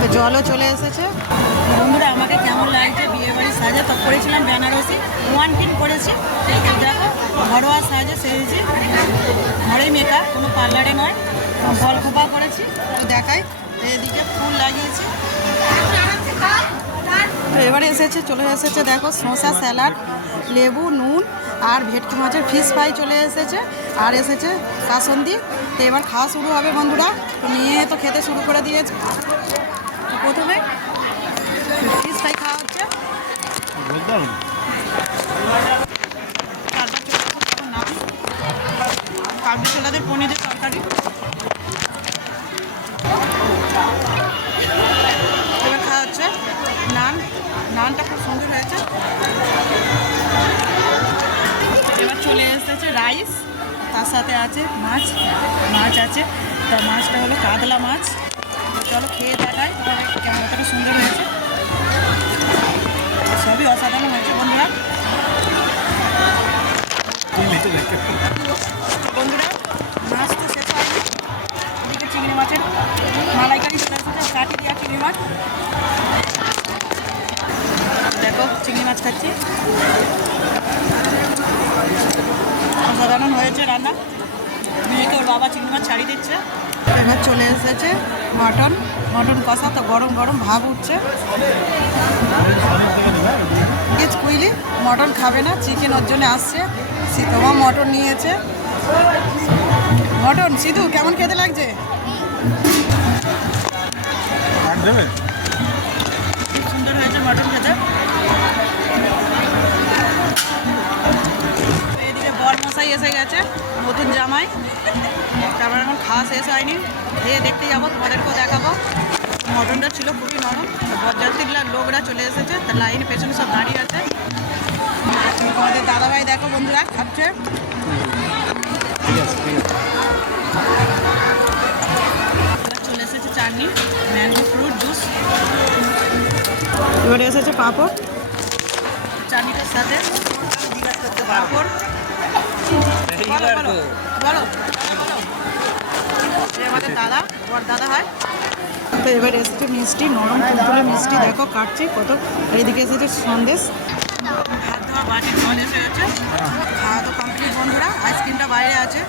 তো জলও চলে এসেছে। বন্ধুরা আমাকে কেমন লাগছে বিয়ে বাড়ির সাজে, তো করেছিলাম বেনারসি, ওয়ান পিন করেছি। দেখো ঘরোয়া সাজে সেরেছি, ঘরেই মেকআপ, কোনো পার্লারে নয়। ফল খোপা করেছি, দেখাই। এদিকে ফুল লাগিয়েছি। তো এবারে চলে এসেছে দেখো শসা স্যালাড, লেবু, নুন আর ভেটকি মাছের ফিশ ফ্রাই চলে এসেছে, আর এসেছে কাসন্দি। তো এবার খাওয়া শুরু হবে বন্ধুরা। তো নিয়ে তো খেতে শুরু করে দিয়েছে। তো প্রথমে ফিশ ফ্রাই খাওয়া হচ্ছে। কাবলি ছোলাদের পনিরের তরকারি। এবার খাওয়া হচ্ছে নানটা খুব সুন্দর হয়েছে। এবার চলে এসেছে রাইস, তার সাথে আছে মাছ আছে। তা মাছটা হলো কাতলা মাছ। চলো খেয়ে দেখাই কেমন, কতটা সুন্দর হয়েছে। সবই অসাধারণ হয়েছে বন্ধুরা। মাছ তো শেষ হয়নি, এদিকে চিংড়ি মাছের মালাইকারি চলে এসেছে, কাটি দেওয়া চিংড়ি মাছ। দেখো চিংড়ি মাছ খাচ্ছি, অসাধারণ হয়েছে রান্না। মেয়েকে ওর বাবা চিংড়ি মাছ ছাড়িয়ে দিচ্ছে। এবার চলে এসেছে মটন কষা। তো গরম গরম ভাব উঠছে। কুইলি মটন খাবে না, চিকেন ওর জন্য আসছে। তোমার মটন নিয়েছে। মটন সিধু কেমন খেতে লাগছে? খুব সুন্দর হয়েছে মটন খেতে। এদিকে বর মশাই এসে গেছে, নতুন জামাই। তারপর এখন খাওয়া শেষ হয়নি, খেয়ে দেখতে যাবো, তোমাদেরকেও দেখাবো। মটনটা ছিল খুবই নরম। বরযাত্রীর লোকরা চলে এসেছে, তার লাইন পেছনে সব দাঁড়িয়ে আছে। তোমাদের দাদাভাই দেখো বন্ধুরা খাচ্ছে। চলে এসেছে চাটনি, ম্যাঙ্গো ফ্রুট জুস। এবারে এসেছে পাঁপড় চাটনিটার সাথে। পাঁপড় বলো আমাদের বর দাদা হয়। তো এবার এসেছে মিষ্টি, নরম তুলতুলে মিষ্টি। দেখো কাটছি কত। এইদিকে এসেছে সন্দেশ। হাত ধোয়া বাটির জল এসে গেছে। খাওয়া তো কমপ্লিট বন্ধুরা। আইসক্রিমটা বাইরে আছে।